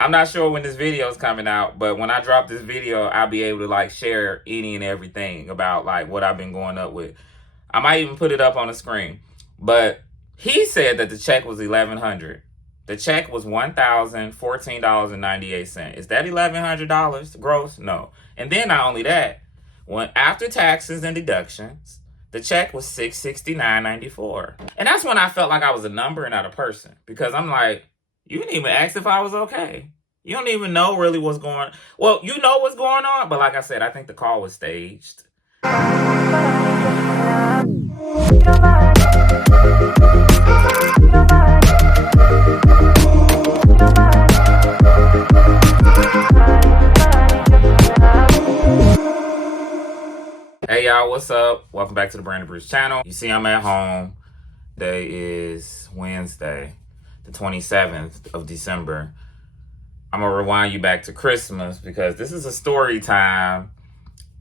I'm not sure when this video is coming out, but when I drop this video, I'll be able to like share any and everything about like what I've been going up with. I might even put it up on the screen. But he said that the check was $1,100. The check was $1,014.98. Is that $1,100 gross? No. And then not only that, when after taxes and deductions, the check was $669.94. And that's when I felt like I was a number and not a person. Because I'm like, you didn't even ask if I was okay. You don't even know really what's going on. Well, you know what's going on, but like I said, I think the call was staged. Hey y'all, what's up? Welcome back to the Brandon Brews channel. You see I'm at home. Today is Wednesday, the 27th of December. I'm gonna rewind you back to Christmas because this is a story time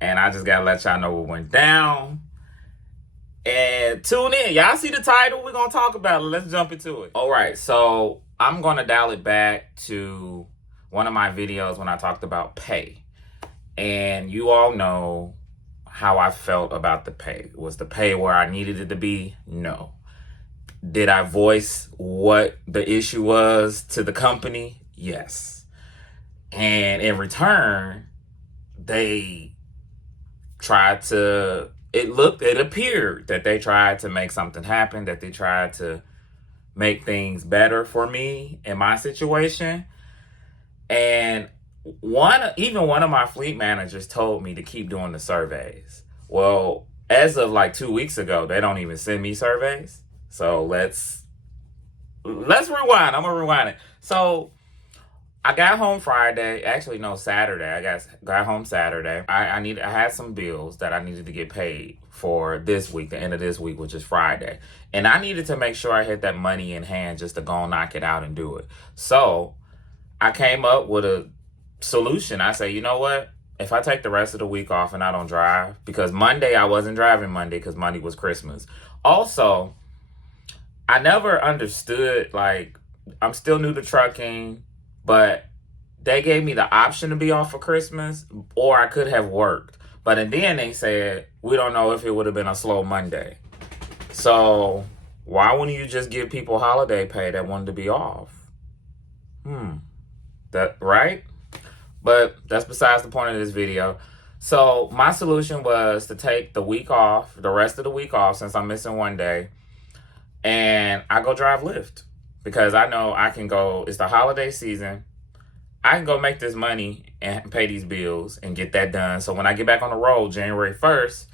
and I just gotta let y'all know what went down. And tune in. Y'all see the title? We're gonna talk about it. Let's jump into it. All right, so I'm gonna dial it back to one of my videos when I talked about pay. And you all know how I felt about the pay. Was the pay where I needed it to be? No. Did I voice what the issue was to the company? Yes. And in return, they tried to, it appeared that they tried to make something happen, that they tried to make things better for me in my situation. And even one of my fleet managers told me to keep doing the surveys. Well, as of like 2 weeks ago, they don't even send me surveys. So let's rewind. I'm gonna rewind it. So I got home Friday. Actually, no, Saturday. I got home Saturday. I had some bills that I needed to get paid for this week, the end of this week, which is Friday. And I needed to make sure I had that money in hand just to go and knock it out and do it. So I came up with a solution. I say, you know what? If I take the rest of the week off and I don't drive, because Monday I wasn't driving Monday because Monday was Christmas. Also, I never understood, like, I'm still new to trucking, but they gave me the option to be off for Christmas, or I could have worked. But then they said, we don't know if it would have been a slow Monday. So why wouldn't you just give people holiday pay that wanted to be off? That right? But that's besides the point of this video. So my solution was to take the week off, the rest of the week off, since I'm missing one day, and I go drive Lyft because I know I can go. It's the holiday season. I can go make this money and pay these bills and get that done. So when I get back on the road January 1st,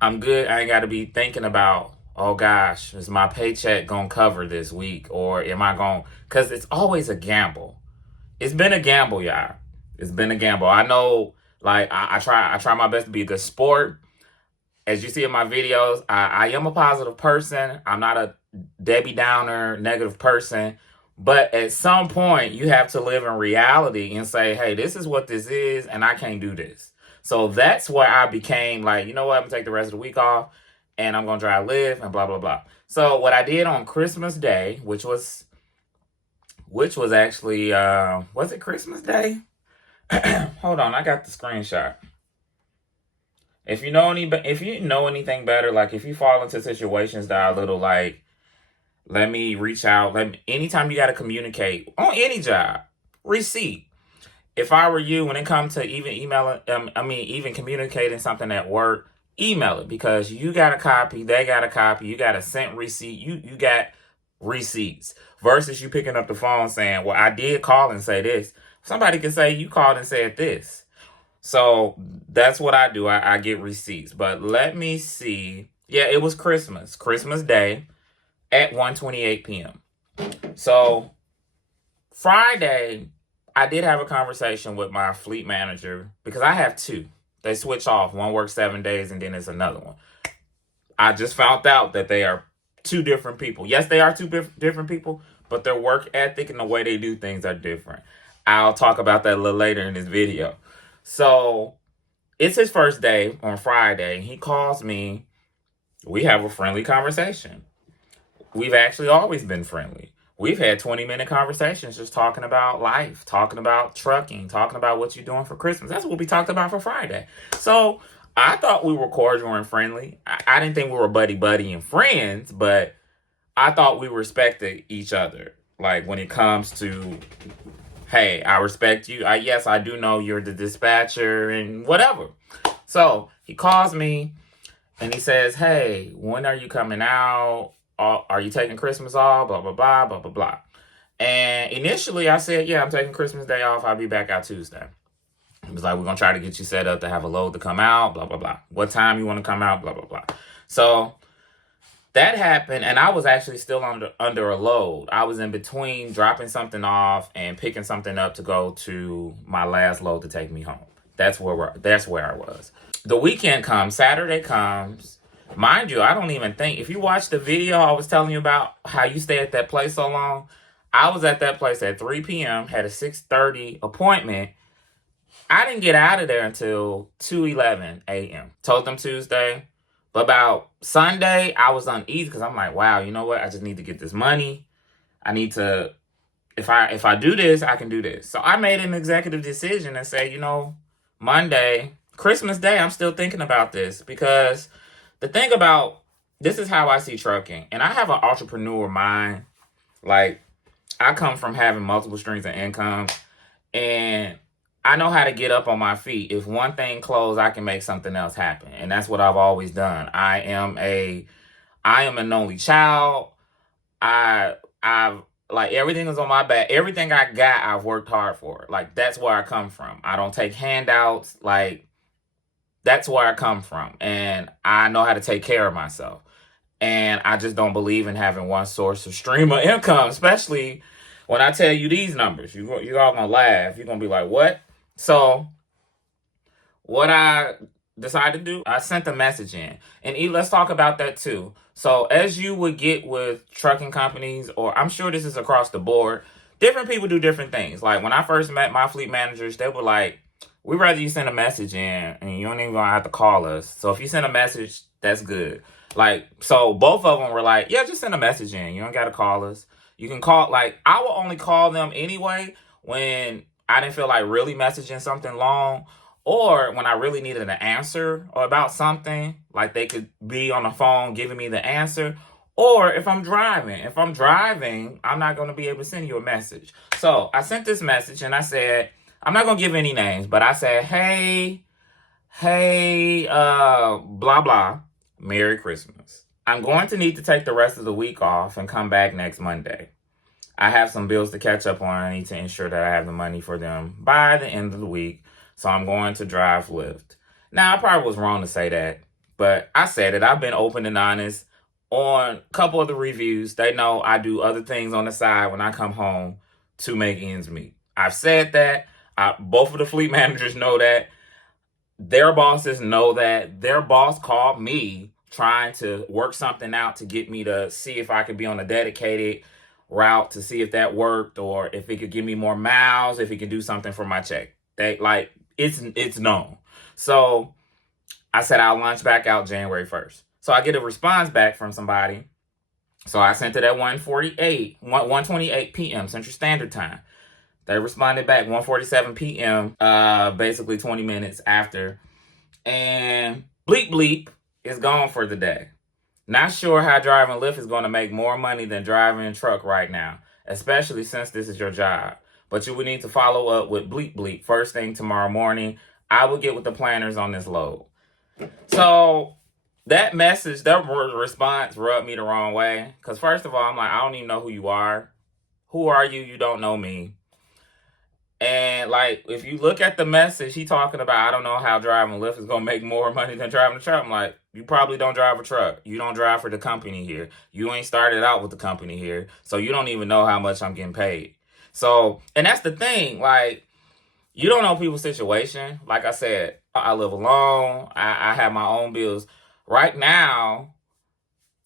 I'm good. I ain't got to be thinking about, oh gosh, is my paycheck going to cover this week? Or am I going, because it's always a gamble. It's been a gamble, y'all. It's been a gamble. I know, like, I try my best to be a good sport. As you see in my videos, I am a positive person. I'm not a Debbie Downer, negative person. But at some point, you have to live in reality and say, hey, this is what this is, and I can't do this. So that's where I became like, you know what? I'm going to take the rest of the week off, and I'm going to drive Lyft, and blah, blah, blah. So what I did on Christmas Day, which was actually, was it Christmas Day? Hold on, I got the screenshot. If you know anything better, like if you fall into situations that are a little like, let me reach out. Anytime you got to communicate on any job, receipt. If I were you, when it comes to even even communicating something at work, email it, because you got a copy, they got a copy, you got a sent receipt, you got receipts, versus you picking up the phone saying, well, I did call and say this. Somebody could say you called and said this. So that's what I do. I get receipts. But let me see. Yeah, it was Christmas Day at 1:28 p.m. So Friday, I did have a conversation with my fleet manager because I have two. They switch off. One works 7 days and then there's another one. I just found out that they are two different people. Yes, they are two different people, but their work ethic and the way they do things are different. I'll talk about that a little later in this video. So it's his first day on Friday. He calls me. We have a friendly conversation. We've actually always been friendly. we've had 20-minute conversations just talking about life, talking about trucking, talking about what you're doing for Christmas. That's what we talked about for Friday. So I thought we were cordial and friendly. I didn't think we were buddy and friends, but I thought we respected each other. Like when it comes to, hey, I respect you. Yes, I do know you're the dispatcher and whatever. So he calls me and he says, hey, when are you coming out? Are you taking Christmas off? Blah, blah, blah, blah, blah, blah. And initially I said, yeah, I'm taking Christmas Day off. I'll be back out Tuesday. He was like, we're going to try to get you set up to have a load to come out, blah, blah, blah. What time you want to come out, blah, blah, blah. So that happened, and I was actually still under a load. I was in between dropping something off and picking something up to go to my last load to take me home. That's where I was. The weekend comes, Saturday comes. Mind you, I don't even think, if you watch the video I was telling you about how you stay at that place so long, I was at that place at 3 p.m., had a 6:30 appointment. I didn't get out of there until 2:11 a.m. Told them Tuesday. But about Sunday, I was uneasy because I'm like, wow, you know what? I just need to get this money. I need to, if I do this, I can do this. So I made an executive decision and say, you know, Monday, Christmas Day, I'm still thinking about this because the thing about, this is how I see trucking. And I have an entrepreneur mind. Like, I come from having multiple streams of income, and I know how to get up on my feet. If one thing closed, I can make something else happen. And that's what I've always done. I am an only child. I've like, everything is on my back. Everything I got, I've worked hard for. Like, that's where I come from. I don't take handouts. Like, that's where I come from. And I know how to take care of myself. And I just don't believe in having one source of stream of income, especially when I tell you these numbers. You're all going to laugh. You're going to be like, what? So what I decided to do, I sent a message in. And let's talk about that too. So as you would get with trucking companies, or I'm sure this is across the board, different people do different things. Like when I first met my fleet managers, they were like, we'd rather you send a message in and you don't even gonna have to call us. So if you send a message, that's good. Like, so both of them were like, yeah, just send a message in. You don't got to call us. You can call, like, I will only call them anyway when I didn't feel like really messaging something long, or when I really needed an answer or about something, like they could be on the phone giving me the answer, or if I'm driving. If I'm driving, I'm not going to be able to send you a message. So I sent this message and I said, I'm not going to give any names, but I said, hey, blah, blah. Merry Christmas. I'm going to need to take the rest of the week off and come back next Monday. I have some bills to catch up on. I need to ensure that I have the money for them by the end of the week. So I'm going to drive Lyft. Now, I probably was wrong to say that, but I said it. I've been open and honest on a couple of the reviews. They know I do other things on the side when I come home to make ends meet. I've said that. Both of the fleet managers know that. Their bosses know that. Their boss called me trying to work something out to get me to see if I could be on a dedicated route, to see if that worked, or if it could give me more miles, if it could do something for my check. It's known. So I said I'll launch back out January 1st. So I get a response back from somebody. So I sent it at 1:28 p.m. Central Standard Time. They responded back 1:47 p.m., basically 20 minutes after. And bleep bleep is gone for the day. Not sure how driving Lyft is going to make more money than driving a truck right now, especially since this is your job. But you would need to follow up with bleep bleep first thing tomorrow morning. I will get with the planners on this load. So that message, that response rubbed me the wrong way. Because first of all, I'm like, I don't even know who you are. Who are you? You don't know me. And like, if you look at the message, he talking about, I don't know how driving Lyft is going to make more money than driving a truck. I'm like, you probably don't drive a truck. You don't drive for the company here. You ain't started out with the company here. So you don't even know how much I'm getting paid. So, and that's the thing. Like, you don't know people's situation. Like I said, I live alone. I have my own bills. Right now,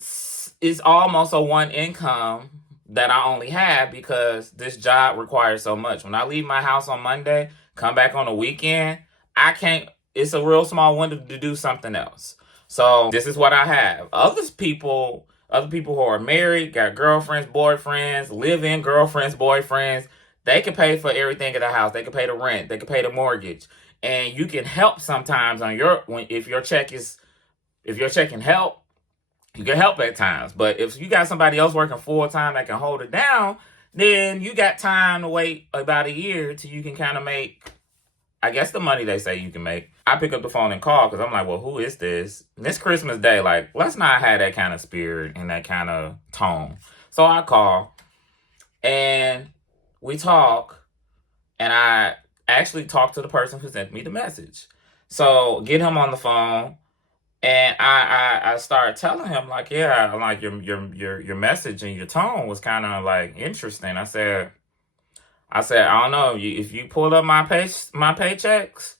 it's almost a one income that I only have because this job requires so much. When I leave my house on Monday, come back on the weekend, I can't, it's a real small window to do something else. So this is what I have. Other people, Other people who are married, got girlfriends, boyfriends, live-in girlfriends, boyfriends, they can pay for everything in the house. They can pay the rent. They can pay the mortgage. And you can help sometimes on if your check can help, you can help at times. But if you got somebody else working full time that can hold it down, then you got time to wait about a year till you can kind of make, I guess, the money they say you can make. I pick up the phone and call because I'm like, well, who is this? And this Christmas Day, like, let's not have that kind of spirit and that kind of tone. So I call and we talk, and I actually talk to the person who sent me the message. So get him on the phone, and I started telling him, like, yeah, like your message and your tone was kind of like interesting. I said, I don't know, if you pull up my paychecks,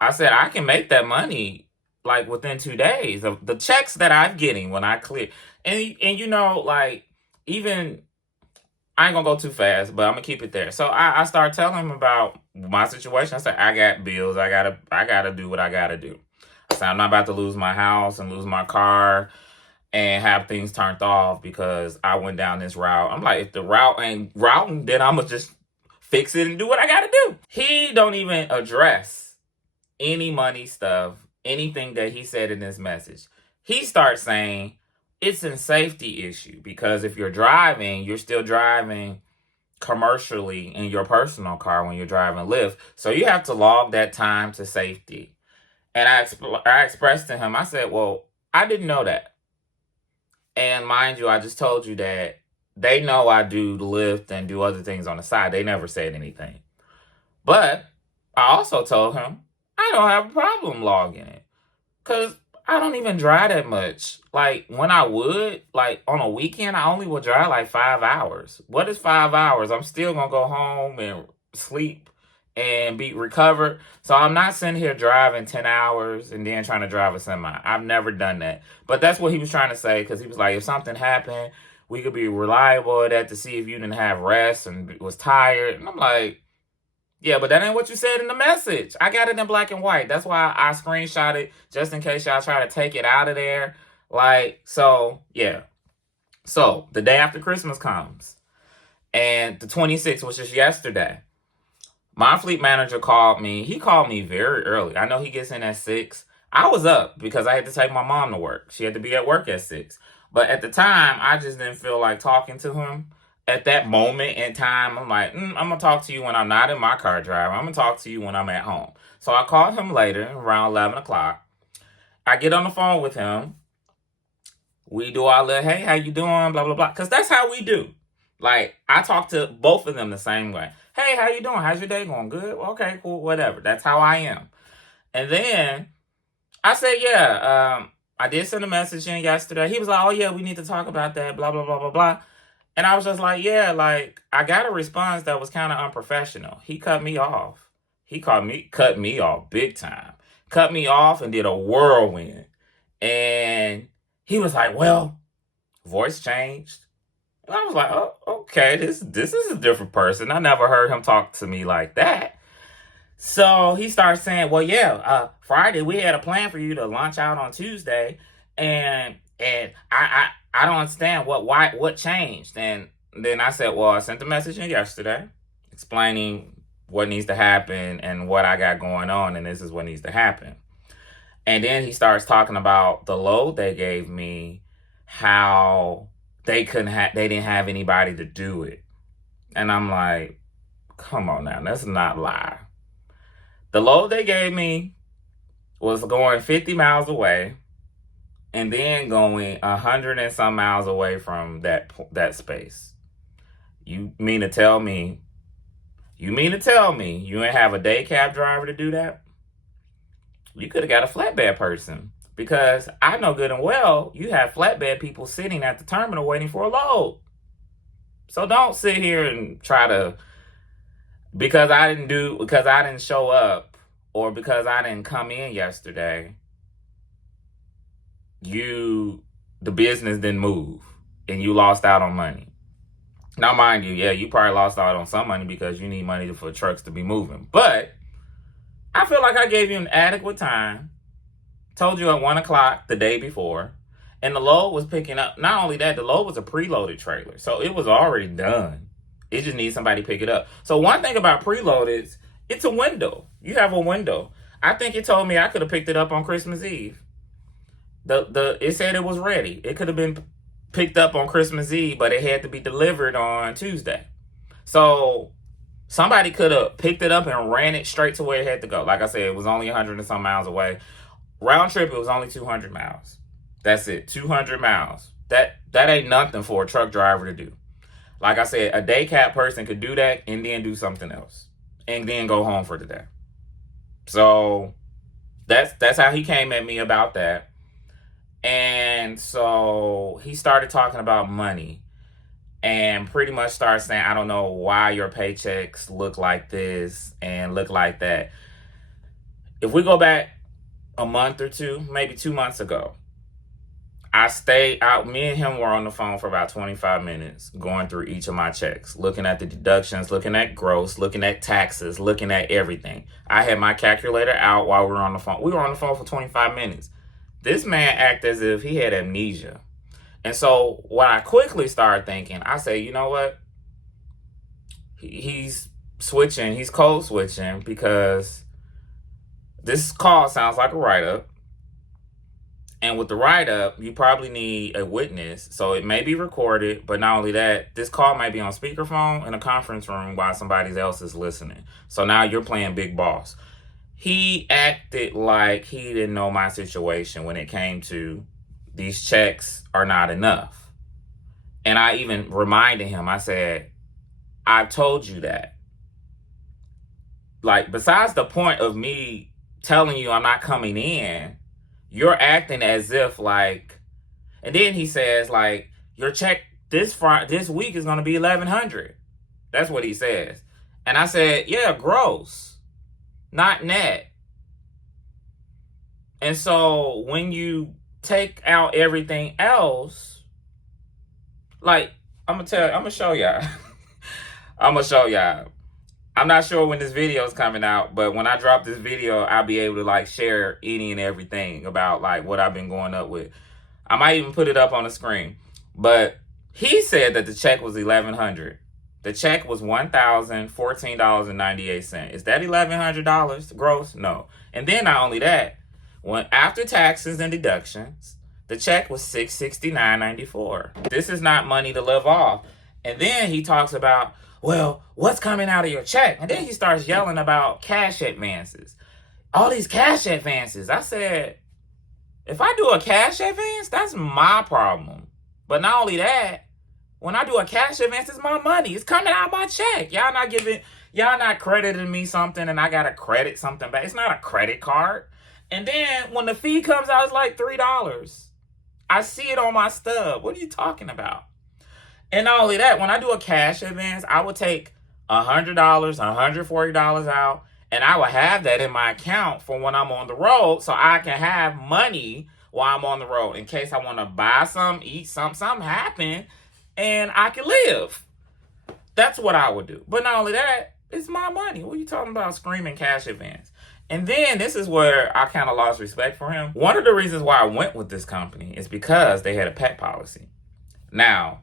I said, I can make that money like within 2 days of the checks that I'm getting when I clear. And you know, like, even, I ain't gonna go too fast, but I'm gonna keep it there. So I started telling him about my situation. I said, I got bills. I gotta do what I gotta do. I said, I'm not about to lose my house and lose my car and have things turned off because I went down this route. I'm like, if the route ain't routing, then I'm gonna just fix it and do what I gotta do. He don't even address any money stuff, anything that he said in this message. He starts saying it's a safety issue because if you're driving, you're still driving commercially in your personal car when you're driving Lyft. So you have to log that time to safety. And I expressed to him, I said, well, I didn't know that. And mind you, I just told you that they know I do Lyft and do other things on the side. They never said anything. But I also told him I don't have a problem logging it because I don't even drive that much. Like, when I would, like, on a weekend, I only would drive like 5 hours. What is 5 hours? I'm still going to go home and sleep and be recovered. So I'm not sitting here driving 10 hours and then trying to drive a semi. I've never done that. But that's what he was trying to say, because he was like, if something happened, we could be reliable at that to see if you didn't have rest and was tired. And I'm like, yeah, but that ain't what you said in the message. I got it in black and white. That's why I screenshot it, just in case y'all try to take it out of there. Like, so, yeah. So, the day after Christmas comes, and the 26th, which is yesterday, my fleet manager called me. He called me very early. I know he gets in at 6. I was up because I had to take my mom to work. She had to be at work at 6. But at the time, I just didn't feel like talking to him. At that moment in time, I'm like, I'm going to talk to you when I'm not in my car driving. I'm going to talk to you when I'm at home. So I called him later, around 11 o'clock. I get on the phone with him. We do our little, hey, how you doing, blah, blah, blah. Because that's how we do. Like, I talk to both of them the same way. Hey, how you doing? How's your day going? Good? Okay, cool, whatever. That's how I am. And then I said, yeah, I did send a message in yesterday. He was like, oh, yeah, we need to talk about that, blah, blah, blah, blah, blah. And I was just like, yeah, like, I got a response that was kind of unprofessional. He cut me off. He cut me off big time. Cut me off and did a whirlwind. And he was like, well, voice changed. And I was like, oh, okay, this is a different person. I never heard him talk to me like that. So he starts saying, well, yeah, Friday we had a plan for you to launch out on Tuesday. And I don't understand what changed. And then I said, well, I sent the message in yesterday explaining what needs to happen and what I got going on, and this is what needs to happen. And then he starts talking about the load they gave me, how they didn't have anybody to do it. And I'm like, come on now, let's not lie. The load they gave me was going 50 miles away and then going 100 and some miles away from that space. You mean to tell me you ain't have a day cab driver to do that? You could have got a flatbed person, because I know good and well you have flatbed people sitting at the terminal waiting for a load. So don't sit here and try to, because I didn't show up or because I didn't come in yesterday, the business didn't move and you lost out on money. Now, mind you, yeah, you probably lost out on some money because you need money for trucks to be moving. But I feel like I gave you an adequate time, told you at 1 o'clock the day before, And the load was picking up. Not only that, the load was a preloaded trailer. So it was already done. It just needs somebody to pick it up. So one thing about preloaded, it's a window. You have a window. I think it told me I could have picked it up on Christmas Eve. It said it was ready. It could have been picked up on Christmas Eve, but it had to be delivered on Tuesday. So somebody could have picked it up and ran it straight to where it had to go. Like I said, it was only 100 and some miles away. Round trip, it was only 200 miles. That's it, 200 miles. That ain't nothing for a truck driver to do. Like I said, a day cab person could do that and then do something else and then go home for the day. So that's how he came at me about that. And so he started talking about money and pretty much started saying, I don't know why your paychecks look like this and look like that. If we go back a month or two, maybe 2 months ago, I stayed out. Me and him were on the phone for about 25 minutes going through each of my checks, looking at the deductions, looking at gross, looking at taxes, looking at everything. I had my calculator out while we were on the phone. We were on the phone for 25 minutes. This man acted as if he had amnesia. And so what I quickly started thinking, I say, you know what? He's switching. He's code switching because this call sounds like a write-up. And with the write-up, you probably need a witness. So it may be recorded, but not only that, this call might be on speakerphone in a conference room while somebody else is listening. So now you're playing big boss. He acted like he didn't know my situation when it came to these checks are not enough. And I even reminded him, I said, I've told you that. Like, besides the point of me telling you I'm not coming in, you're acting as if like, and then he says like, your check this week is going to be $1,100. That's what he says. And I said, yeah, gross, not net. And so when you take out everything else, like, I'm going to show y'all. I'm going to show y'all. I'm not sure when this video is coming out, but when I drop this video, I'll be able to like share any and everything about like what I've been going up with. I might even put it up on the screen. But he said that the check was $1,100. The check was $1,014.98. Is that $1,100 gross? No. And then not only that, when after taxes and deductions, the check was $669.94. This is not money to live off. And then he talks about, well, what's coming out of your check? And then he starts yelling about cash advances. All these cash advances. I said, if I do a cash advance, that's my problem. But not only that, when I do a cash advance, it's my money. It's coming out of my check. Y'all not crediting me something and I got to credit something back. It's not a credit card. And then when the fee comes out, it's like $3. I see it on my stub. What are you talking about? And not only that, when I do a cash advance, I would take $100, $140 out, and I would have that in my account for when I'm on the road so I can have money while I'm on the road in case I want to buy some, eat something happen, and I can live. That's what I would do. But not only that, it's my money. What are you talking about screaming cash advance? And then this is where I kind of lost respect for him. One of the reasons why I went with this company is because they had a pet policy. Now,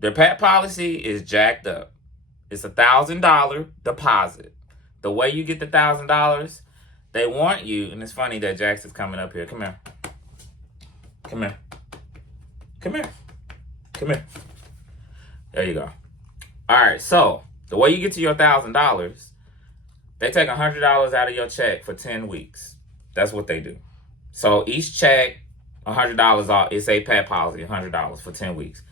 their pet policy is jacked up. It's $1,000 deposit. The way you get the $1,000, they want you, and it's funny that Jax is coming up here. Come here. Come here. Come here. Come here. There you go. All right, so the way you get to your $1,000, they take $100 out of your check for 10 weeks. That's what they do. So each check, $100 off. It's a pet policy, $100 for 10 weeks.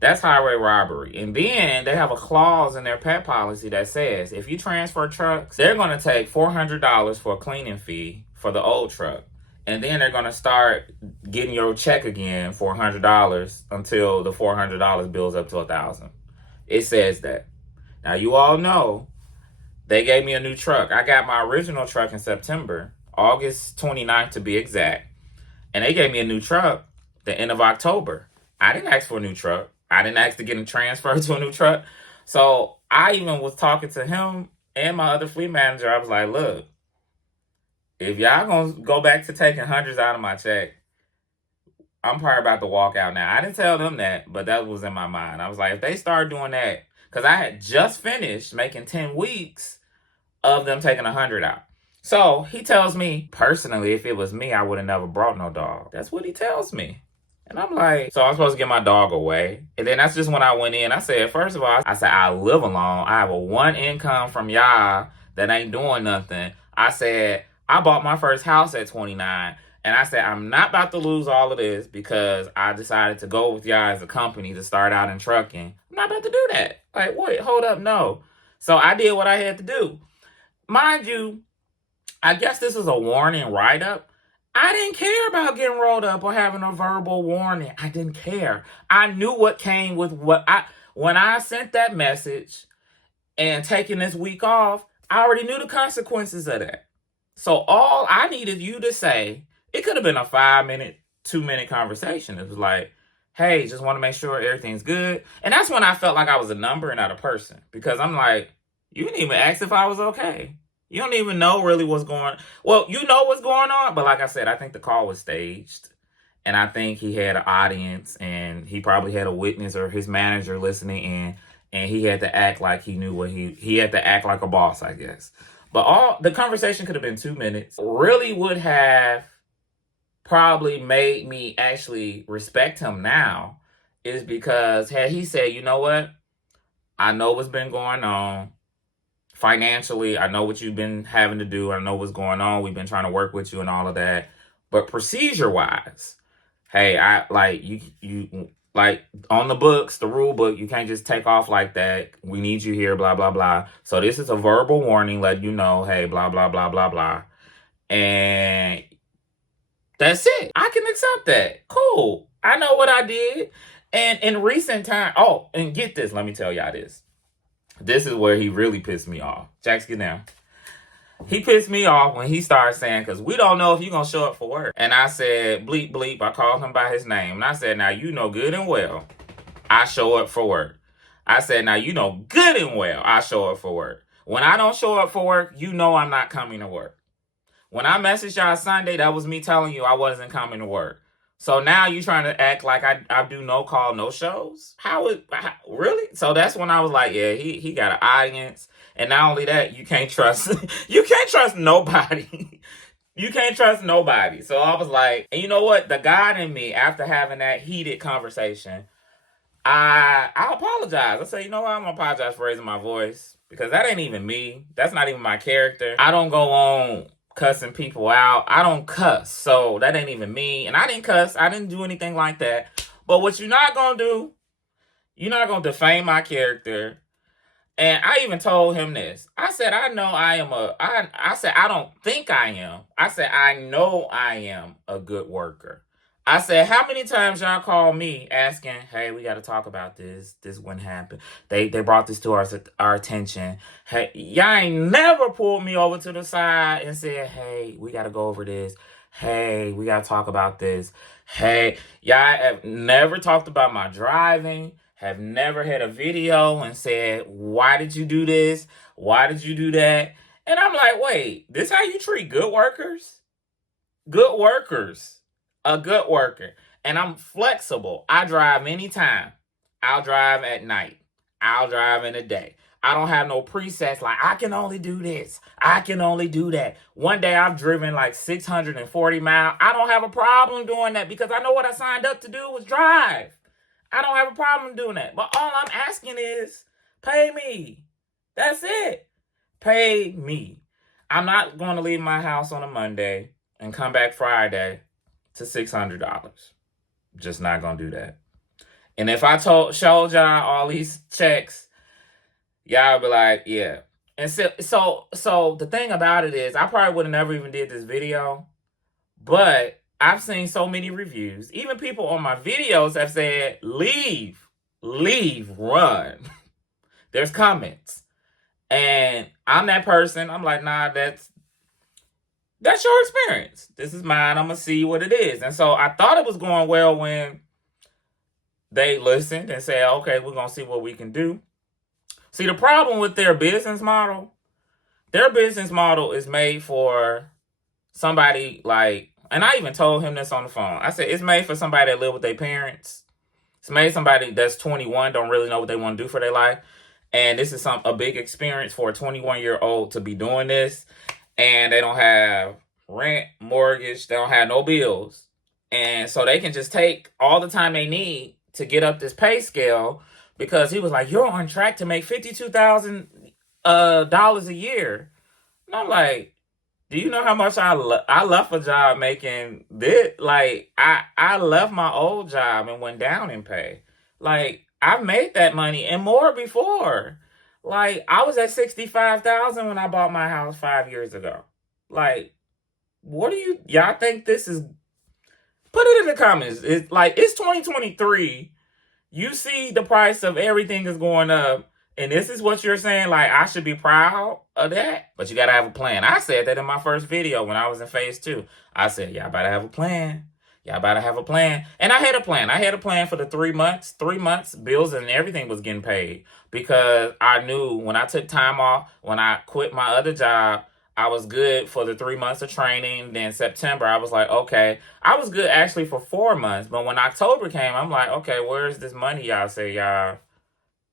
That's highway robbery. And then they have a clause in their pet policy that says if you transfer trucks, they're going to take $400 for a cleaning fee for the old truck. And then they're going to start getting your check again for $100 until the $400 builds up to $1,000. It says that. Now, you all know they gave me a new truck. I got my original truck in September, August 29th to be exact. And they gave me a new truck the end of October. I didn't ask for a new truck. I didn't ask to get transferred to a new truck. So I even was talking to him and my other fleet manager. I was like, look, if y'all going to go back to taking hundreds out of my check, I'm probably about to walk out now. I didn't tell them that, but that was in my mind. I was like, if they start doing that, because I had just finished making 10 weeks of them taking 100 out. So he tells me, personally, if it was me, I would have never brought no dog. That's what he tells me. And I'm like, so I'm supposed to get my dog away? And then that's just when I went in. I said, first of all, I said, I live alone. I have a one income from y'all that ain't doing nothing. I said, I bought my first house at 29. And I said, I'm not about to lose all of this because I decided to go with y'all as a company to start out in trucking. I'm not about to do that. Like, wait, hold up, no. So I did what I had to do. Mind you, I guess this is a warning write-up. I didn't care about getting rolled up or having a verbal warning. I didn't care. I knew what came with when I sent that message and taking this week off, I already knew the consequences of that. So all I needed you to say, it could have been a 5-minute, 2-minute conversation. It was like, hey, just want to make sure everything's good. And that's when I felt like I was a number and not a person. Because I'm like, you didn't even ask if I was okay. You don't even know really what's going on. Well, you know what's going on. But like I said, I think the call was staged. And I think he had an audience. And he probably had a witness or his manager listening in. And he had to act like he knew what he had to act like a boss, I guess. But the conversation could have been 2 minutes. Really would have probably made me actually respect him now is because had he said, you know what? I know what's been going on. Financially, I know what you've been having to do. I know what's going on. We've been trying to work with you and all of that. But procedure-wise, hey, I like you like on the books, the rule book, you can't just take off like that. We need you here, blah, blah, blah. So this is a verbal warning, let you know, hey, blah, blah, blah, blah, blah. And that's it. I can accept that. Cool. I know what I did. And in recent time, and get this, let me tell y'all this. This is where he really pissed me off. Jax, get down. He pissed me off when he started saying, because we don't know if you're going to show up for work. And I said, bleep, bleep. I called him by his name. And I said, now you know good and well I show up for work. I said, now you know good and well I show up for work. When I don't show up for work, you know I'm not coming to work. When I messaged y'all Sunday, that was me telling you I wasn't coming to work. So now you trying to act like I do no call, no shows? Really? So that's when I was like, yeah, he got an audience. And not only that, you can't trust nobody. You can't trust nobody. So I was like, and you know what? The God in me, after having that heated conversation, I apologize. I say, you know what? I'm going to apologize for raising my voice because that ain't even me. That's not even my character. I don't go on cussing people out. I don't cuss. So that ain't even me. And I didn't cuss. I didn't do anything like that. But what you're not going to do, you're not going to defame my character. And I even told him this. I said, I know I am I said, I don't think I am. I said, I know I am a good worker. I said, how many times y'all call me asking, hey, we got to talk about this. This wouldn't happen. They brought this to our attention. Hey, y'all ain't never pulled me over to the side and said, hey, we got to go over this. Hey, we got to talk about this. Hey, y'all have never talked about my driving. Have never had a video and said, why did you do this? Why did you do that? And I'm like, wait, this how you treat good workers? Good workers. A good worker. And I'm flexible. I drive anytime. I'll drive at night. I'll drive in the day. I don't have no presets like, I can only do this. I can only do that. One day I've driven like 640 miles. I don't have a problem doing that because I know what I signed up to do was drive. I don't have a problem doing that. But all I'm asking is, pay me. That's it. Pay me. I'm not going to leave my house on a Monday and come back Friday to $600. Just not going to do that. And if I showed y'all all these checks, y'all be like, yeah. And so the thing about it is, I probably would have never even did this video, but I've seen so many reviews. Even people on my videos have said, leave, run. There's comments. And I'm that person. I'm like, nah, that's your experience. This is mine. I'm going to see what it is. And so I thought it was going well when they listened and said, okay, we're going to see what we can do. See, the problem with their business model is made for somebody like, and I even told him this on the phone. I said, it's made for somebody that live with their parents. It's made somebody that's 21, don't really know what they want to do for their life. And this is a big experience for a 21-year-old to be doing this. And they don't have rent, mortgage, they don't have no bills. And so they can just take all the time they need to get up this pay scale, because he was like, you're on track to make $52,000 a year. And I'm like, do you know how much I left a job making this? Like, I left my old job and went down in pay. Like, I made that money and more before. Like, I was at $65,000 when I bought my house 5 years ago. Like, what do y'all think this is? Put it in the comments. It's like, it's 2023. You see the price of everything is going up. And this is what you're saying, like, I should be proud of that? But you got to have a plan. I said that in my first video when I was in phase 2. I said, y'all better have a plan. Y'all better have a plan. And I had a plan. I had a plan for the 3 months. 3 months, bills and everything was getting paid. Because I knew when I took time off, when I quit my other job, I was good for the 3 months of training. Then September, I was like, okay. I was good actually for 4 months. But when October came, I'm like, okay, where's this money y'all say y'all...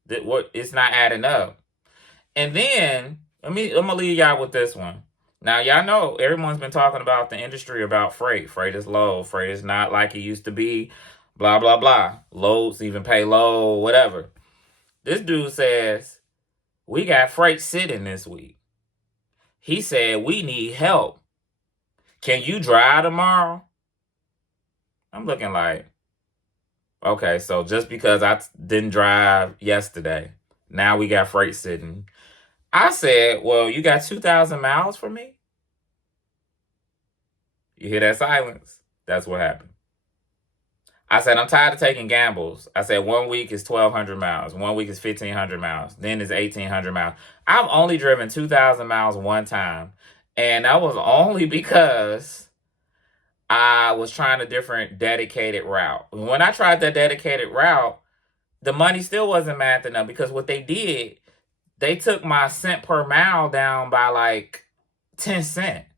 It's not adding up. And then I'm gonna leave y'all with this one. Now, y'all know everyone's been talking about the industry, about freight. Freight is low. Freight is not like it used to be. Blah, blah, blah. Loads even pay low, whatever. This dude says, we got freight sitting this week. He said, we need help. Can you drive tomorrow? I'm looking like, okay, so just because I didn't drive yesterday, now we got freight sitting. I said, well, you got 2,000 miles for me? You hear that silence? That's what happened. I said, I'm tired of taking gambles. I said, 1 week is 1,200 miles. 1 week is 1,500 miles. Then it's 1,800 miles. I've only driven 2,000 miles one time. And that was only because I was trying a different dedicated route. When I tried that dedicated route, the money still wasn't mathing up, because what they did, they took my cent per mile down by like 10 cents.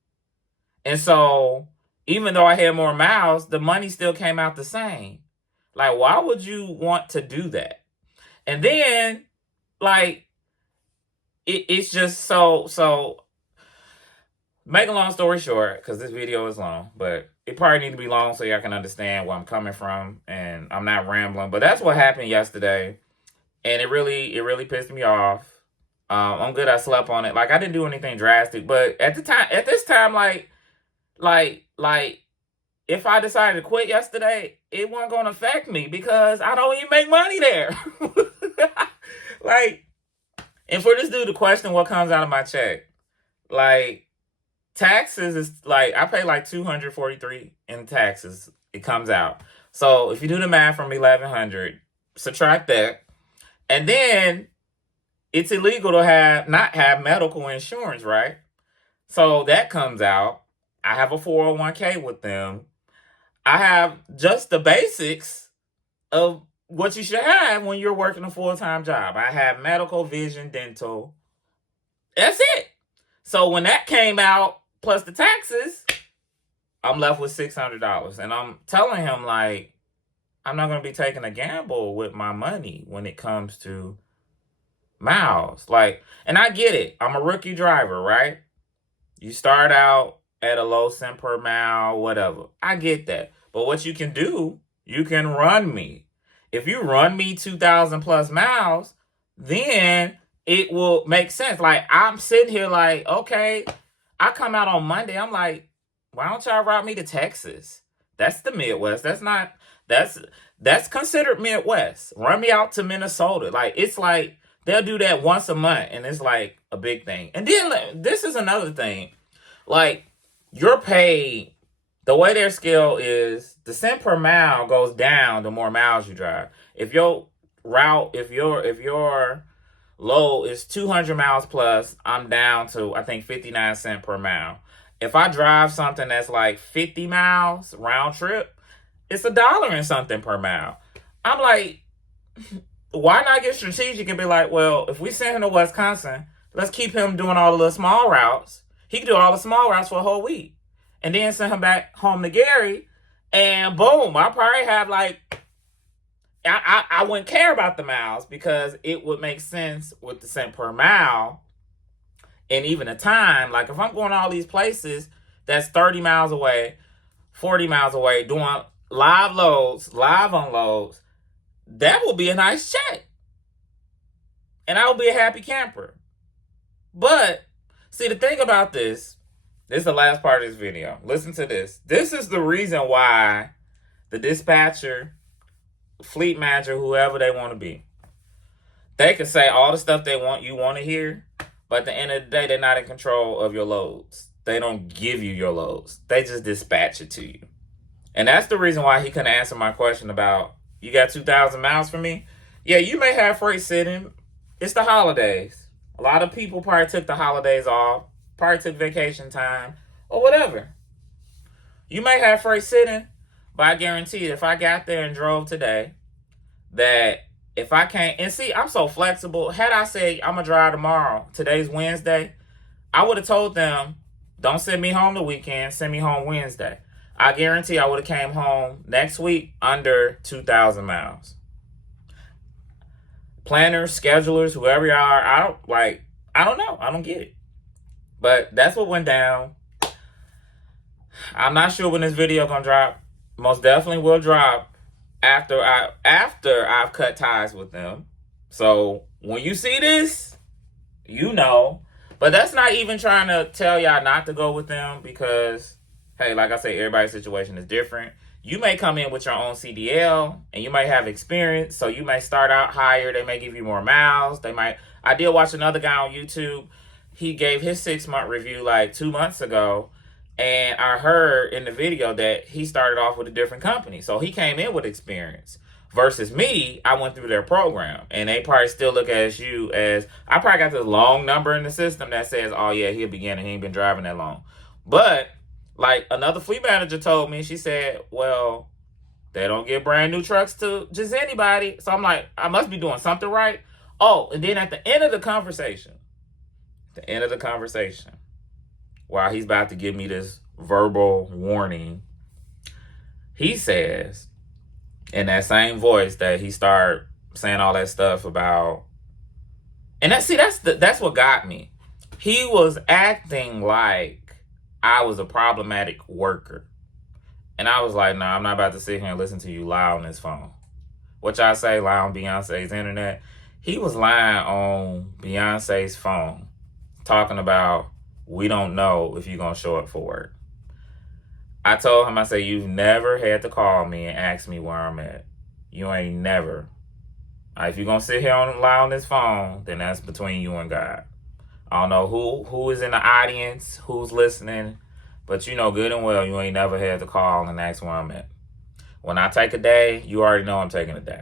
And so even though I had more miles, the money still came out the same. Like, why would you want to do that? And then, like, it's just so make a long story short, because this video is long, but it probably need to be long so y'all can understand where I'm coming from, and I'm not rambling. But that's what happened yesterday, and it really pissed me off. I'm good I slept on it. Like, I didn't do anything drastic, but at this time, like if I decided to quit yesterday, it wasn't going to affect me because I don't even make money there. Like, and for this dude to question what comes out of my check, like, taxes is like, I pay like $243 in taxes. It comes out. So if you do the math from $1,100, subtract that, and then it's illegal to not have medical insurance, right? So that comes out. I have a 401k with them. I have just the basics of what you should have when you're working a full-time job. I have medical, vision, dental. That's it. So when that came out, plus the taxes, I'm left with $600. And I'm telling him, like, I'm not going to be taking a gamble with my money when it comes to miles. Like, and I get it. I'm a rookie driver, right? You start out at a low cent per mile, whatever. I get that. But what you can do, you can run me. If you run me 2,000 plus miles, then it will make sense. Like, I'm sitting here like, okay, I come out on Monday. I'm like, why don't y'all route me to Texas? That's the Midwest. That's considered Midwest. Run me out to Minnesota. Like, it's like they'll do that once a month, and it's like a big thing. And then this is another thing. Like, your pay, the way their scale is, the cent per mile goes down the more miles you drive. If your low is 200 miles plus, I'm down to, I think, 59 cents per mile. If I drive something that's like 50 miles round trip, it's $1 and something per mile. I'm like, why not get strategic and be like, well, if we send him to Wisconsin, let's keep him doing all the little small routes. He can do all the small routes for a whole week. and then send him back home to Gary, and boom, I probably have like, I wouldn't care about the miles because it would make sense with the cent per mile and even the time. Like if I'm going to all these places that's 30 miles away, 40 miles away, doing live loads, live unloads, that will be a nice check. And I will be a happy camper. But see, the thing about this is the last part of this video. Listen to this. This is the reason why the dispatcher, fleet manager, whoever they want to be, they can say all the stuff they want you want to hear, but at the end of the day, they're not in control of your loads. They don't give you your loads. They just dispatch it to you. And that's the reason why he couldn't answer my question about, you got 2,000 miles for me? Yeah, you may have freight sitting. It's the holidays. A lot of people probably took the holidays off, probably took vacation time, or whatever. You may have freight sitting, but I guarantee you, if I got there and drove today, that if I can't, and see, I'm so flexible. Had I said, I'm going to drive tomorrow, today's Wednesday, I would have told them, don't send me home the weekend, send me home Wednesday. I guarantee I would have came home next week under 2,000 miles. Planners, schedulers, whoever you are, I don't know. I don't get it. But that's what went down. I'm not sure when this video gonna drop. Most definitely will drop after I've cut ties with them. So when you see this, you know. But that's not even trying to tell y'all not to go with them because, hey, like I say, everybody's situation is different. You may come in with your own CDL and you might have experience. So you may start out higher. They may give you more miles. I did watch another guy on YouTube. He gave his 6-month review like 2 months ago. And I heard in the video that he started off with a different company. So he came in with experience. Versus me, I went through their program. And they probably still look at you as, I probably got this long number in the system that says, oh yeah, he a beginner. He ain't been driving that long. But like another fleet manager told me, she said, well, they don't give brand new trucks to just anybody. So I'm like, I must be doing something right. Oh, and then at the end of the conversation, while he's about to give me this verbal warning, he says, in that same voice that he started saying all that stuff about, and that's what got me. He was acting like I was a problematic worker. And I was like, nah, I'm not about to sit here and listen to you lie on this phone. What y'all say, lie on Beyonce's internet? He was lying on Beyonce's phone, talking about, we don't know if you're going to show up for work. I told him, I said, you've never had to call me and ask me where I'm at. You ain't never. If you're going to sit here and lie on this phone, then that's between you and God. I don't know who is in the audience, who's listening, but you know good and well you ain't never had to call and ask where I'm at. When I take a day, you already know I'm taking a day.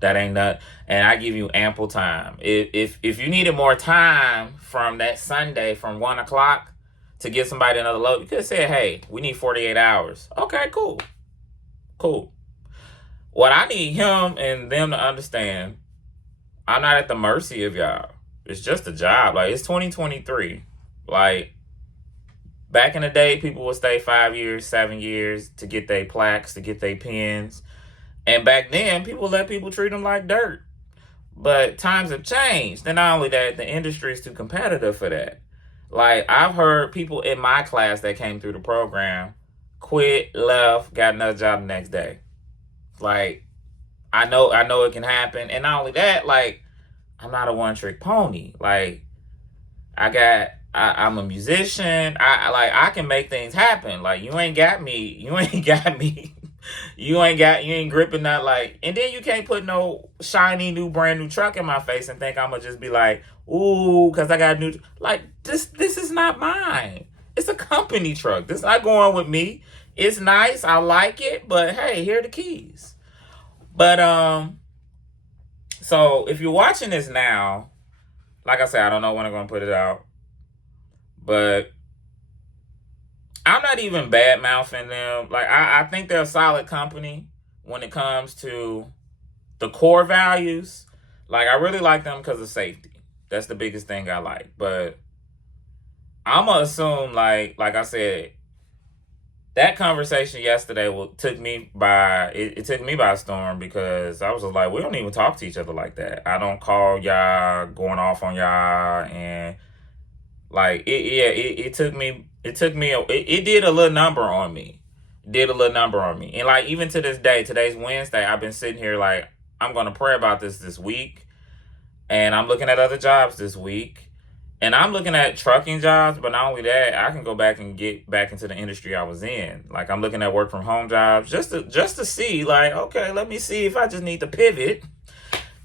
That ain't nothing. And I give you ample time. If you needed more time from that Sunday from 1 o'clock to get somebody another load, you could have said, hey, we need 48 hours. Okay, cool. What I need him and them to understand, I'm not at the mercy of y'all. It's just a job. Like, it's 2023. Like, back in the day, people would stay 5 years, 7 years to get their plaques, to get their pins. And back then, people let people treat them like dirt. But times have changed. And not only that, the industry is too competitive for that. Like, I've heard people in my class that came through the program quit, left, got another job the next day. Like, I know it can happen. And not only that, like, I'm not a one-trick pony. Like, I'm a musician. I can make things happen. Like, you ain't gripping that, like, and then you can't put no shiny new brand new truck in my face and think I'm gonna just be like, ooh, because I got a new, like, this is not mine. It's a company truck. This is not going with me. It's nice. I like it, but hey, here are the keys. But so if you're watching this now, like I said, I don't know when I'm gonna put it out, but I'm not even bad mouthing them. Like, I think they're a solid company when it comes to the core values. Like, I really like them because of safety. That's the biggest thing I like. But I'm going to assume, like I said, that conversation yesterday took me by it took me by storm because I was just like, we don't even talk to each other like that. I don't call y'all going off on y'all, and like it took me it did a little number on me. Did a little number on me. And like even to this day, today's Wednesday, I've been sitting here like I'm gonna pray about this week. And I'm looking at other jobs this week. And I'm looking at trucking jobs, but not only that, I can go back and get back into the industry I was in. Like I'm looking at work from home jobs just to see, like, okay, let me see if I just need to pivot.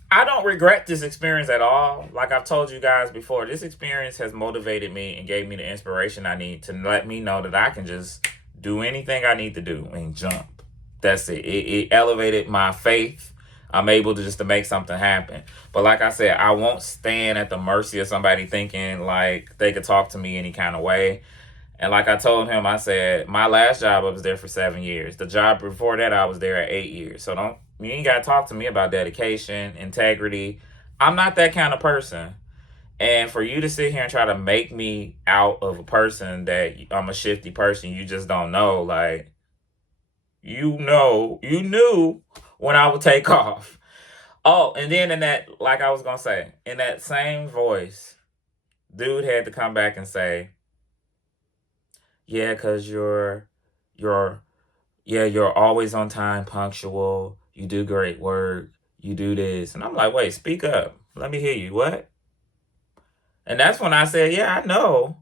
I don't regret this experience at all. Like I've told you guys before, this experience has motivated me and gave me the inspiration I need to let me know that I can just do anything I need to do and jump. That's it. It elevated my faith. I'm able to just to make something happen. But like I said, I won't stand at the mercy of somebody thinking like they could talk to me any kind of way. And like I told him, I said, my last job, I was there for 7 years. The job before that, I was there at 8 years. So you ain't got to talk to me about dedication, integrity. I'm not that kind of person. And for you to sit here and try to make me out of a person that I'm a shifty person, you just don't know. Like, you knew when I would take off. Oh, and then in that, like I was going to say, in that same voice, dude had to come back and say, yeah, because you're always on time, punctual. You do great work. You do this. And I'm like, wait, speak up. Let me hear you. What? And that's when I said, yeah, I know.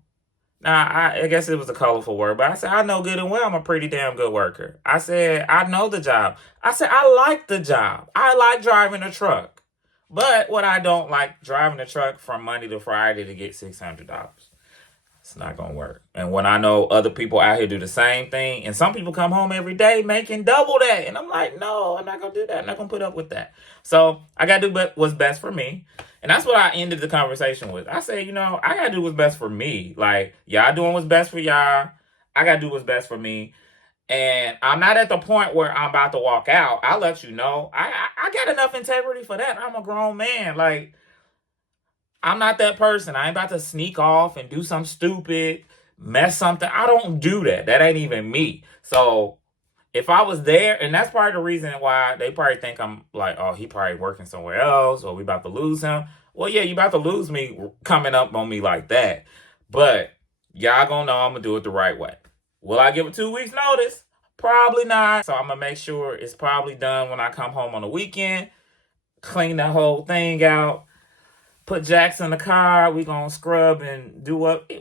Now, I guess it was a colorful word, but I said, I know good and well I'm a pretty damn good worker. I said, I know the job. I said, I like the job. I like driving a truck. But what I don't like, driving a truck from Monday to Friday to get $600. It's not going to work. And when I know other people out here do the same thing, and some people come home every day making double that. And I'm like, no, I'm not going to do that. I'm not going to put up with that. So I got to do what's best for me. And that's what I ended the conversation with. I said, I got to do what's best for me. Like, y'all doing what's best for y'all. I got to do what's best for me. And I'm not at the point where I'm about to walk out. I'll let you know. I got enough integrity for that. I'm a grown man. Like, I'm not that person. I ain't about to sneak off and do something stupid, mess something. I don't do that. That ain't even me. So if I was there, and that's part of the reason why they probably think I'm like, oh, he probably working somewhere else, or we about to lose him. Well, yeah, you about to lose me coming up on me like that. But y'all gonna know I'm gonna do it the right way. Will I give it 2 weeks notice? Probably not. So I'm gonna make sure it's probably done when I come home on the weekend. Clean the whole thing out. Put Jax in the car. We gonna scrub and do what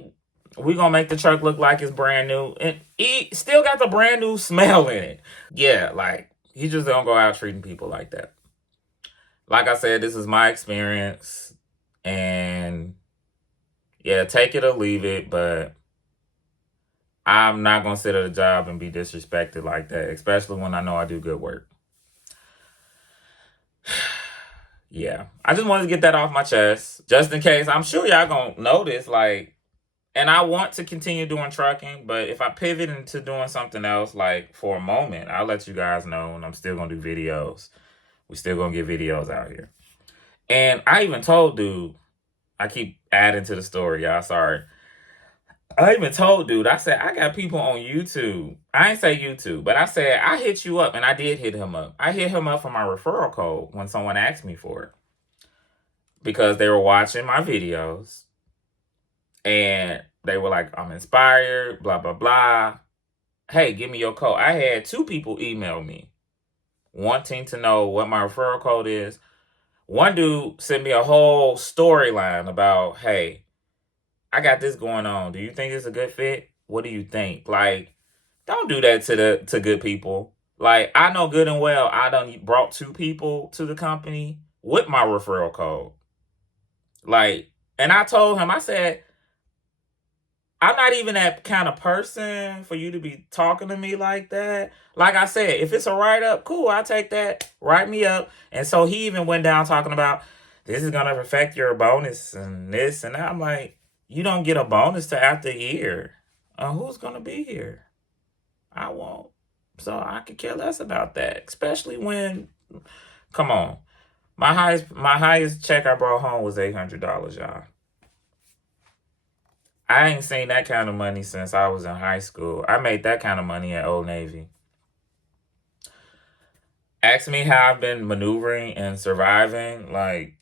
we gonna make the truck look like it's brand new, and it still got the brand new smell in it. Yeah, like he just don't go out treating people like that. Like I said, this is my experience, and yeah, take it or leave it. But I'm not gonna sit at a job and be disrespected like that, especially when I know I do good work. Yeah, I just wanted to get that off my chest, just in case. I'm sure y'all gonna notice, like, and I want to continue doing trucking, but if I pivot into doing something else, like for a moment, I'll let you guys know, and I'm still gonna do videos. We still gonna get videos out here. And I even told dude, I keep adding to the story, y'all. Sorry. I even told dude, I said, I got people on YouTube. I ain't say YouTube, but I said, I hit you up, and I did hit him up. I hit him up for my referral code when someone asked me for it, because they were watching my videos and they were like, I'm inspired, blah, blah, blah. Hey, give me your code. I had 2 people email me wanting to know what my referral code is. One dude sent me a whole storyline about, hey, I got this going on. Do you think it's a good fit? What do you think? Like, don't do that to good people. Like, I know good and well I done brought 2 people to the company with my referral code. Like, and I told him, I said, I'm not even that kind of person for you to be talking to me like that. Like I said, if it's a write-up, cool, I'll take that. Write me up. And so he even went down talking about, this is going to affect your bonus and this and that. I'm like, you don't get a bonus till after a year. Who's going to be here? I won't. So I could care less about that. Especially when, come on. My highest check I brought home was $800, y'all. I ain't seen that kind of money since I was in high school. I made that kind of money at Old Navy. Ask me how I've been maneuvering and surviving. Like,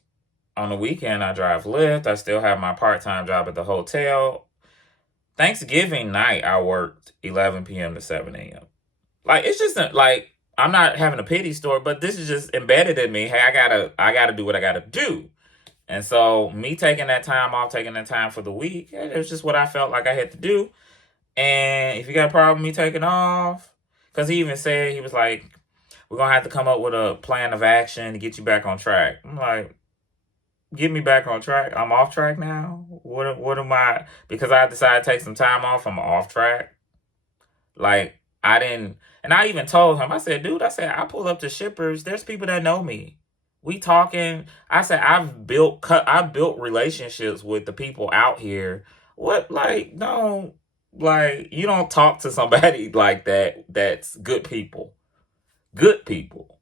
on the weekend, I drive Lyft. I still have my part-time job at the hotel. Thanksgiving night, I worked 11 p.m. to 7 a.m. Like, it's just like, I'm not having a pity story, but this is just embedded in me. Hey, I gotta do what I gotta do. And so me taking that time off, taking that time for the week, it was just what I felt like I had to do. And if you got a problem with me taking off, because he even said, he was like, we're going to have to come up with a plan of action to get you back on track. I'm like, get me back on track? I'm off track now? What am I? Because I decided to take some time off, I'm off track. Like, I didn't, and I even told him, I said, dude, I pull up to Shippers. There's people that know me. We talking. I said, I've built relationships with the people out here. What, like, no, like, you don't talk to somebody like that. That's good people. Good people.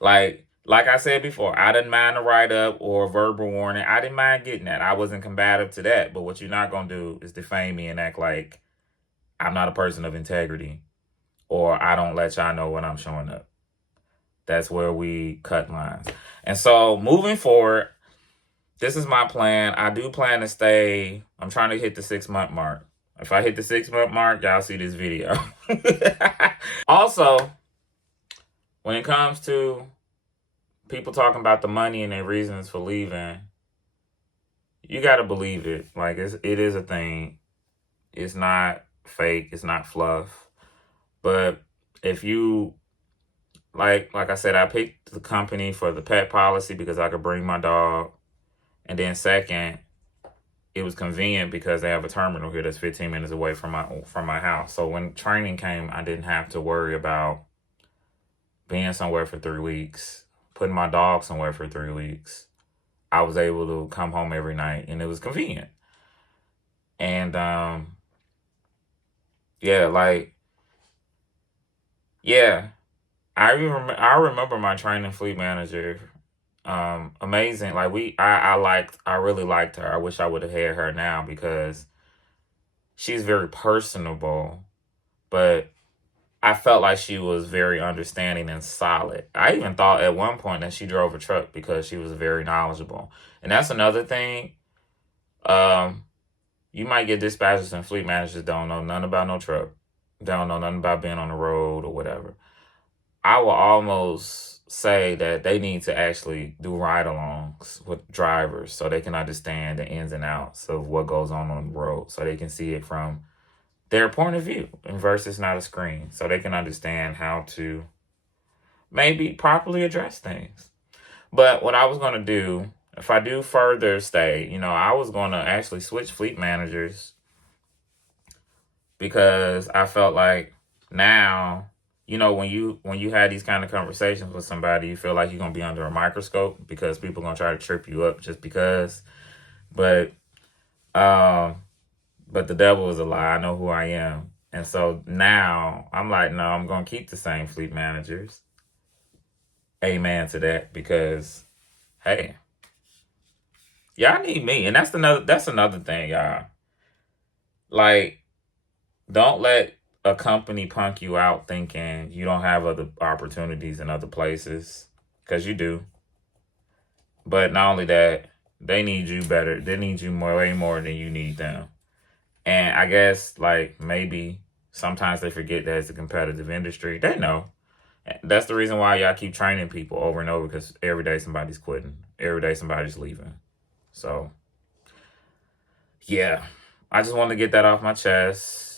Like I said before, I didn't mind a write-up or a verbal warning. I didn't mind getting that. I wasn't combative to that. But what you're not going to do is defame me and act like I'm not a person of integrity, or I don't let y'all know when I'm showing up. That's where we cut lines. And so moving forward, this is my plan. I do plan to stay. I'm trying to hit the 6-month mark. If I hit the 6-month mark, y'all see this video. Also, when it comes to people talking about the money and their reasons for leaving, you got to believe it. Like, it is a thing. It's not fake. It's not fluff. But if you, like I said, I picked the company for the pet policy because I could bring my dog. And then second, it was convenient because they have a terminal here that's 15 minutes away from my house. So when training came, I didn't have to worry about being somewhere for 3 weeks, putting my dog somewhere for 3 weeks. I was able to come home every night, and it was convenient. And I remember my training fleet manager. Amazing. Like I really liked her. I wish I would have had her now because she's very personable, but I felt like she was very understanding and solid. I even thought at one point that she drove a truck because she was very knowledgeable. And that's another thing. You might get dispatchers and fleet managers don't know nothing about no truck. Don't know nothing about being on the road or whatever. I will almost say that they need to actually do ride-alongs with drivers so they can understand the ins and outs of what goes on the road, so they can see it from their point of view and versus not a screen, so they can understand how to maybe properly address things. But what I was going to do, if I do further stay, I was going to actually switch fleet managers because I felt like now, when you had these kind of conversations with somebody, you feel like you're going to be under a microscope because people are going to try to trip you up just because. But the devil is a lie. I know who I am. And so now I'm like, no, I'm going to keep the same fleet managers. Amen to that, because, hey, y'all need me. And that's another thing, y'all. Like, don't let a company punk you out thinking you don't have other opportunities in other places, because you do. But not only that, they need you better. They need you way more than you need them. And I guess, like, maybe sometimes they forget that it's a competitive industry. They know. That's the reason why y'all keep training people over and over, because every day somebody's quitting. Every day somebody's leaving. So, yeah. I just wanted to get that off my chest.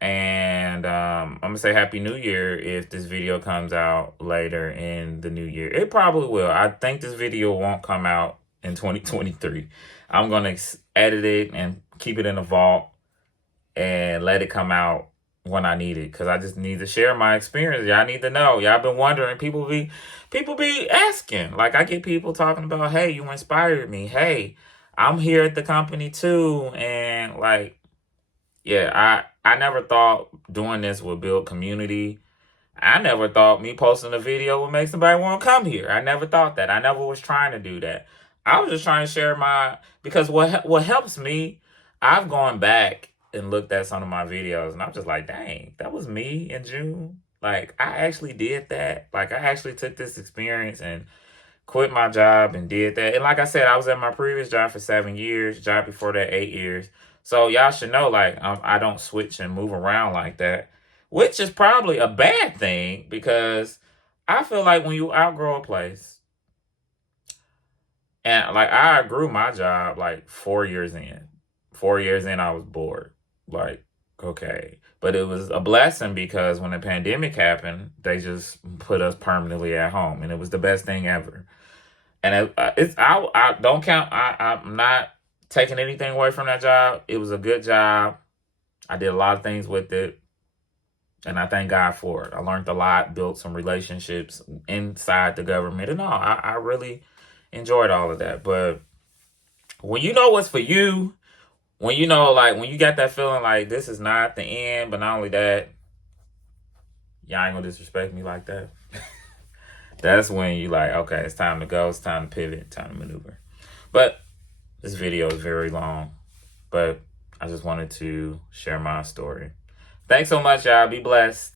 And I'm going to say Happy New Year if this video comes out later in the new year. It probably will. I think this video won't come out in 2023. I'm going to edit it and keep it in the vault and let it come out when I need it, because I just need to share my experience. Y'all need to know. Y'all been wondering. People be asking. Like, I get people talking about, hey, you inspired me. Hey, I'm here at the company too. And like, yeah, I never thought doing this would build community. I never thought me posting a video would make somebody want to come here. I never thought that. I never was trying to do that. I was just trying to share because what helps me, I've gone back and looked at some of my videos, and I'm just like, dang, that was me in June. Like, I actually did that. Like, I actually took this experience and quit my job and did that. And like I said, I was at my previous job for 7 years, job before that 8 years. So y'all should know, like, I don't switch and move around like that, which is probably a bad thing because I feel like when you outgrow a place, and like I grew my job like 4 years in. 4 years in, I was bored. Like, okay. But it was a blessing because when the pandemic happened, they just put us permanently at home, and it was the best thing ever. And I don't count. I'm not taking anything away from that job. It was a good job. I did a lot of things with it, and I thank God for it. I learned a lot, built some relationships inside the government, and all. I really enjoyed all of that. But when you know what's for you, when you know, like, when you got that feeling like this is not the end, but not only that, y'all ain't gonna disrespect me like that. That's when you like, okay, it's time to go. It's time to pivot. Time to maneuver. But this video is very long, but I just wanted to share my story. Thanks so much, y'all. Be blessed.